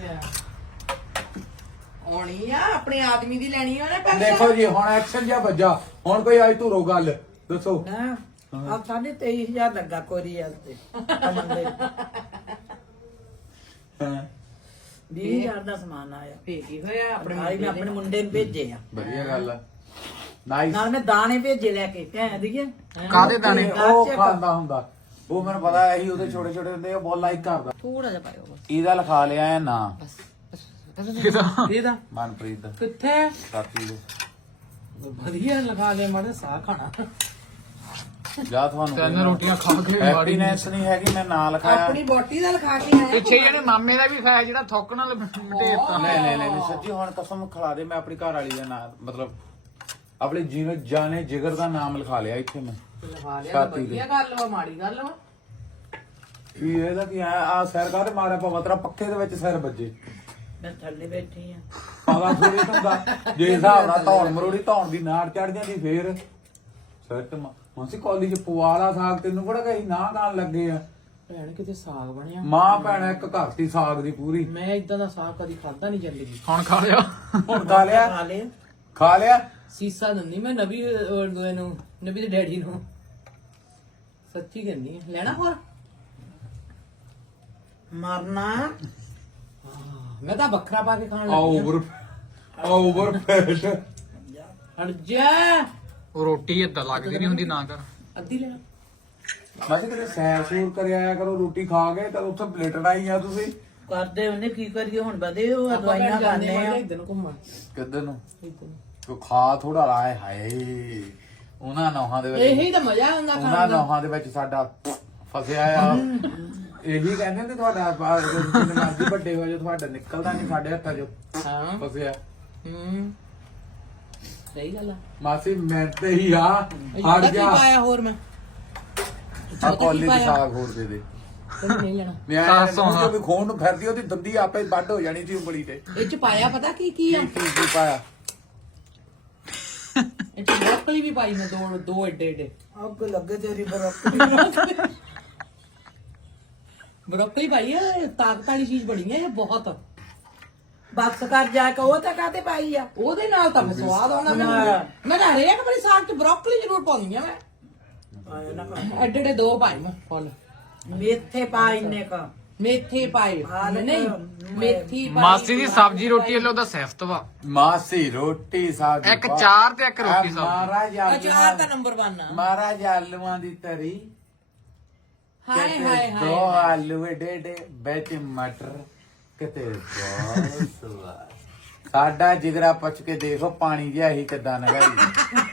[SPEAKER 4] ਆਉਣੀ ਆ ਆਪਣੇ ਆਦਮੀ ਦੀ ਲੈਣੀ ਉਹਨੇ ਪੈਸੇ
[SPEAKER 3] ਦੇਖੋ ਜੀ ਹੁਣ ਐਕਸ਼ਨ ਜਿਹਾ ਵੱਜਾ ਹੁਣ ਕੋਈ ਆਈ ਧੂਰੋ ਗੱਲ ਦੱਸੋ
[SPEAKER 1] ਨਾ ਆ ਸਾਢੇ ਤੇਈ ਹਜ਼ਾਰ ਲੱਗਾ ਕੋਰੀਅਰ ਤੇ ਅਮਨ ਦੇ
[SPEAKER 3] ਹਾਂ,
[SPEAKER 1] ਵੀਹ ਹਜ਼ਾਰ ਦਾ ਸਮਾਨ ਆਇਆ
[SPEAKER 4] ਭੇਜੀ ਹੋਇਆ
[SPEAKER 1] ਆਪਣੇ
[SPEAKER 4] ਆਪਣੇ
[SPEAKER 1] ਮਾਈ ਨੇ ਆਪਣੇ ਮੁੰਡੇ ਨੂੰ ਭੇਜੇ ਆ
[SPEAKER 3] ਵਧੀਆ ਗੱਲ ਆ ਨਾਈਸ
[SPEAKER 1] ਨਾਲ ਮੈਂ ਦਾਣੇ ਭੇਜੇ ਲੈ ਕੇ ਭੈਣ ਦੀਏ
[SPEAKER 2] ਕਾਹਦੇ ਦਾਣੇ?
[SPEAKER 3] ਉਹ ਖਾਂਦਾ ਹੁੰਦਾ ਉਹ ਮੈਨੂੰ ਪਤਾ ਇਹੀ ਉਹਦੇ ਛੋਟੇ ਛੋਟੇ ਹੁੰਦੇ ਉਹ ਬਹੁਤ ਲਾਈਕ ਕਰਦਾ
[SPEAKER 4] ਥੋੜਾ ਜਿਹਾ ਪਾਇਓ ਬਸ
[SPEAKER 3] ਇਹਦਾ ਲਿਖਾ ਲਿਆ ਹੈ ਨਾ
[SPEAKER 2] ਕਿਦਾਂ?
[SPEAKER 4] ਇਹਦਾ
[SPEAKER 3] ਮਨਪ੍ਰੀਤ ਦਾ
[SPEAKER 4] ਕਿੱਥੇ
[SPEAKER 3] ਸਾਥੀ ਦੇ
[SPEAKER 4] ਵਧੀਆ ਲਗਾ ਲਿਆ ਮਾੜੇ ਸਾਗ ਖਾਣਾ
[SPEAKER 3] ਜਾਂ ਤੁਹਾਨੂੰ
[SPEAKER 2] ਤਿੰਨ ਰੋਟੀਆਂ ਖਾ ਕੇ ਮਾਰੀ
[SPEAKER 3] ਹੈਪੀਨੈਸ ਨਹੀਂ ਹੈਗੀ ਮੈਂ ਨਾਂ ਲਿਖਾਇਆ
[SPEAKER 4] ਆਪਣੀ ਬੋਟੀ ਦਾ ਲਿਖਾ ਕੇ ਆਇਆ
[SPEAKER 2] ਪਿੱਛੇ ਜਿਹੜੇ ਮਾਮੇ ਦਾ ਵੀ ਖਾਇਆ ਜਿਹੜਾ ਥੁੱਕ ਨਾਲ ਮਟੇਰਤਾ।
[SPEAKER 3] ਨਹੀਂ ਨਹੀਂ ਨਹੀਂ ਸੱਚੀ ਹੁਣ ਕਸਮ ਖਿਲਾ ਦੇ ਮੈਂ ਆਪਣੀ ਘਰ ਵਾਲੀ ਦਾ ਨਾਮ ਮਤਲਬ ਆਪਣੇ ਜੀਵਨ ਜਾਨੇ ਜਿਗਰ ਦਾ ਨਾਮ ਲਿਖਾ ਲਿਆ ਇੱਥੇ ਮੈਂ
[SPEAKER 4] ਲਿਖਾ ਲਿਆ
[SPEAKER 3] ਛਾਤੀ
[SPEAKER 4] ਵਧੀਆ ਗੱਲ ਵਾ ਮਾੜੀ ਗੱਲ ਵਾ
[SPEAKER 3] ਵੀ ਇਹਦਾ ਕੀ ਆ ਆ ਸਿਰ ਕਾਹਦੇ ਮਾਰਿਆ ਪਵਾ ਤੇਰਾ ਪੱਖੇ ਦੇ ਵਿੱਚ ਸਿਰ ਵੱਜੇ
[SPEAKER 1] ਮੈਂ ਥੱਲੇ ਬੈਠੀ ਆ
[SPEAKER 3] ਪਾਲਾ ਥੋੜੀ ਹੁੰਦਾ ਜੇ ਹਿਸਾਬ ਨਾਲ ਧੌਣ ਮਰੋੜੀ ਧੌਣ ਦੀ ਨਾੜ ਚੜ ਜਾਂਦੀ ਫੇਰ ਸੱਟ ਮਾਸੀ ਕਾਲਜ ਚ ਪੁਆਲਾ ਸਾਗ ਤੈਨੂੰ ਕਿਹੜਾ ਕਹੀ ਨਾ ਖਾਣ ਲੱਗੇ ਆ
[SPEAKER 4] ਭੈਣ ਕਿਤੇ ਸਾਗ ਬਣਿਆ
[SPEAKER 3] ਮਾਂ ਭੈਣ ਇੱਕ ਘਰ ਦੀ ਸਾਗ ਦੀ ਪੂਰੀ
[SPEAKER 4] ਮੈਂ ਇਦਾਂ ਦਾ ਸਾਗ ਕਦੀ ਖਾਦਾ ਨਹੀਂ ਜ਼ਿੰਦਗੀ
[SPEAKER 2] ਹੁਣ ਖਾ ਲਿਆ।
[SPEAKER 3] ਹੁਣ ਖਾ ਲਿਆ
[SPEAKER 1] ਖਾ ਲਏ
[SPEAKER 3] ਖਾ ਲਿਆ
[SPEAKER 4] ਸੀਸਾ ਦਿੰਦੀ ਮੈਂ ਨਬੀ ਅਹ, ਦੂਏ ਨੂੰ ਨਬੀ ਦੇ ਡੈਡੀ ਨੂੰ ਸੱਚੀ ਕਹਿੰਦੀ ਆ। ਲੈਣਾ ਹੋਰ
[SPEAKER 1] ਮਰਨਾ
[SPEAKER 4] ਮੈਂ ਤਾਂ ਵੱਖਰਾ ਪਾ ਕੇ ਖਾਣ ਲੱਗੀ
[SPEAKER 3] ਓਵਰ ਓਵਰ ਫੈਟ
[SPEAKER 4] ਹਟ ਜਾ
[SPEAKER 2] ਉਹ ਰੋਟੀ ਏਦਾਂ ਲੱਗਦੀ ਨਹੀਂ ਹੁੰਦੀ ਨਾ ਕਰ।
[SPEAKER 4] ਅੱਧੀ ਲੈਣਾ
[SPEAKER 3] ਮੈਂ ਕਿਹਾ ਕਿਤੇ ਸੈਰ ਸੂਰ ਕਰਿਆ ਆਇਆ ਕਰੋ ਰੋਟੀ ਖਾ ਕੇ ਤਾਂ ਉੱਥੇ ਪਲੇਟਣਾ ਹੀ ਆ ਤੁਸੀਂ
[SPEAKER 1] ਕਰਦੇ ਉਹਨੇ ਕੀ ਕਰੀਏ ਹੁਣ ਵਧੇ ਉਹ
[SPEAKER 4] ਆਪਾਂ
[SPEAKER 1] ਦਵਾਈਆਂ
[SPEAKER 4] ਭੈਣ ਜਾਂਦੇ
[SPEAKER 1] ਖਾਣੇ
[SPEAKER 4] ਆ
[SPEAKER 1] ਆ
[SPEAKER 4] ਇਧਰ ਨੂੰ ਘੁੰਮਣ
[SPEAKER 3] ਕਿੱਧਰ ਨੂੰ
[SPEAKER 4] ਇੱਧਰ ਨੂੰ।
[SPEAKER 3] ਤੂੰ ਖਾ ਥੋੜਾ ਰਾਏ ਹਾਏ ਉਹਨਾਂ ਨੌਹਾਂ ਦੇ ਵਿੱਚ
[SPEAKER 4] ਇਹੀ ਤਾਂ ਮਜ਼ਾ ਹੁੰਦਾ
[SPEAKER 3] ਉਹਨਾਂ
[SPEAKER 4] ਖਾਣ ਦਾ
[SPEAKER 3] ਨੌਹਾਂ ਦੇ ਵਿੱਚ ਸਾਡਾ ਫਸਿਆ ਆ ਇਹੀ ਕਹਿੰਦੇ ਨੇ ਤੁਹਾਡਾ ਬਾਹਰ ਜਿੰਨੇ ਮਰਜ਼ੀ ਵੱਡੇ ਹੋ ਜਾ ਤੁਹਾਡਾ ਨਿਕਲਦਾ ਨਹੀਂ ਸਾਡੇ ਹੱਥਾਂ 'ਚੋਂ
[SPEAKER 4] ਹਾਂ
[SPEAKER 3] ਫਸਿਆ
[SPEAKER 4] ਹੂੰ ਸਹੀ ਗੱਲ ਆ
[SPEAKER 3] ਮਾਸੀ ਮੈਂ ਤੇ ਹੀ ਆ
[SPEAKER 4] ਇਹਦਾ
[SPEAKER 3] ਹਟ
[SPEAKER 4] ਕੀ
[SPEAKER 3] ਜਾ
[SPEAKER 4] ਪਾਇਆ ਹੋਰ ਮੈਂ
[SPEAKER 3] ਆ ਕਾਲਜ ਦੇ ਸਾਗ ਹੋਰ ਦੇ ਦੇ
[SPEAKER 4] ਤੈਨੂੰ ਨਹੀਂ ਲੈਣਾ
[SPEAKER 3] ਮੈਂ ਜੋ ਵੀ ਖੋਣ ਨੂੰ ਫਿਰਦੀ ਉਹਦੀ ਦੰਦੀ ਆਪੇ ਵੱਢ ਹੋ ਜਾਣੀ ਸੀ ਉਂਗਲੀ ਤੇ
[SPEAKER 4] ਇਹ ਚ ਪਾਇਆ ਪਤਾ ਕੀ ਕੀ ਆ
[SPEAKER 3] ਕੀ ਕੀ ਕੀ ਪਾਇਆ
[SPEAKER 4] ਇਹ ਚ ਬਰੋਕਲੀ ਵੀ ਪਾਈ ਮੈਂ ਦੋ ਦੋ ਏਡੇ ਏਡੇ
[SPEAKER 1] ਅੱਗ ਲੱਗੇ ਤੇਰੀ ਬਰੋਕਲੀ
[SPEAKER 4] ਬਰੋਕਲੀ ਪਾਈ ਆ ਇਹ ਤਾਕਤ ਵਾਲੀ ਚੀਜ਼ ਬਣੀ ਆ ਇਹ ਬਹੁਤ
[SPEAKER 1] ਬਸ ਕਰ ਜਾ ਕੇ ਉਹ ਤਾਂ ਕਾਤੇ ਪਾਈ ਆ
[SPEAKER 4] ਉਹਦੇ ਨਾਲ ਤਾਂ ਫਿਰ ਸਵਾਦ ਆਉਂਦਾ ਮੈਨੂੰ ਮੈਂ ਤਾਂ ਹਰੇਕ ਵਾਰੀ ਸਾਗ ਚ ਬਰੋਕਲੀ ਜ਼ਰੂਰ ਪਾਉਂਦੀ ਆ ਮੈਂ
[SPEAKER 1] ਆਏ ਨਾ
[SPEAKER 4] ਏਡੇ ਏਡੇ ਦੋ ਪਾਏ ਮੈਂ ਫੁੱਲ
[SPEAKER 1] ਮੇਥੇ ਪਾ ਇੰਨੇ ਕਾ
[SPEAKER 4] ਮੇਥੇ ਪਾਏ ਨਹੀਂ ਮੇਥੀ ਪਾਈ
[SPEAKER 2] ਮਾਸੀ ਦੀ ਸਬਜ਼ੀ ਰੋਟੀ ਵੱਲੋਂ ਉਹਦਾ ਸਿਫਤ ਵਾ।
[SPEAKER 3] ਮਾਸੀ ਰੋਟੀ ਸਾਗ
[SPEAKER 2] ਇੱਕ ਚਾਰ ਤੇ ਇੱਕ ਰੋਟੀ ਸਬਜ਼ੀ।
[SPEAKER 3] ਮਹਾਰਾਜ
[SPEAKER 4] ਅਚਾਰ ਤਾਂ ਨੰਬਰ ਵਨ ਆ
[SPEAKER 3] ਮਹਾਰਾਜ ਆਲੂਆਂ ਦੀ ਤਰੀ
[SPEAKER 4] ਹਾਏ
[SPEAKER 3] ਕਿਤੇ
[SPEAKER 4] ਹਾਏ
[SPEAKER 3] ਦੋ
[SPEAKER 4] ਹਾਏ
[SPEAKER 3] ਆਲੂ ਏਡੇ ਏਡੇ ਵਿੱਚ ਮਟਰ ਕਿਤੇ ਬਹੁਤ ਸਵਾਦ ਸਾਡਾ ਜਿਗਰਾ ਪੁੱਛ ਕੇ ਦੇਖੋ ਪਾਣੀ ਜਿਹਾ ਹੀ ਕਿੱਦਾਂ ਨਗਾਈ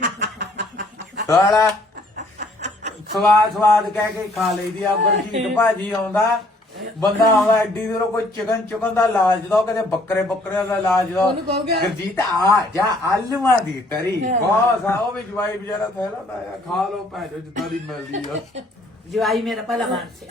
[SPEAKER 3] ਸਾਲਾ ਸਵਾਦ ਸਵਾਦ ਕਹਿ ਕੇ ਖਾ ਲਈਦੀ ਆ ਬਰਜੀਤ ਭਾਜੀ ਆਉਂਦਾ ਬੰਦਾ ਆਉਂਦਾ ਐਡੀ ਦੂਰੋਂ ਕੋਈ ਚਿਕਨ ਚੁਕਨ ਦਾ ਲਾਜ ਦੋ ਕਦੇ ਬੱਕਰੇ ਬੱਕਰੇ ਦਾ ਲਾਜ ਦੋ
[SPEAKER 4] ਉਹਨੂੰ ਕਹੋਗੇ
[SPEAKER 3] ਗੁਰਜੀਤ ਆ ਜਾ ਆਲੂਆਂ ਦੀ ਤਰੀ ਬਹੁਤ ਆ ਉਹ ਵੀ ਜਵਾਈ ਵਿਚਾਰਾ ਥੈਲਾ ਦਾ ਆ ਖਾ ਲੋ ਭੈਣੋ ਜਿੱਦਾਂ ਦੀ ਮਿਲਦੀ ਆ
[SPEAKER 1] ਜਵਾਈ ਮੇਰਾ ਪਹਿਲਾ ਮਾਨ ਸੀ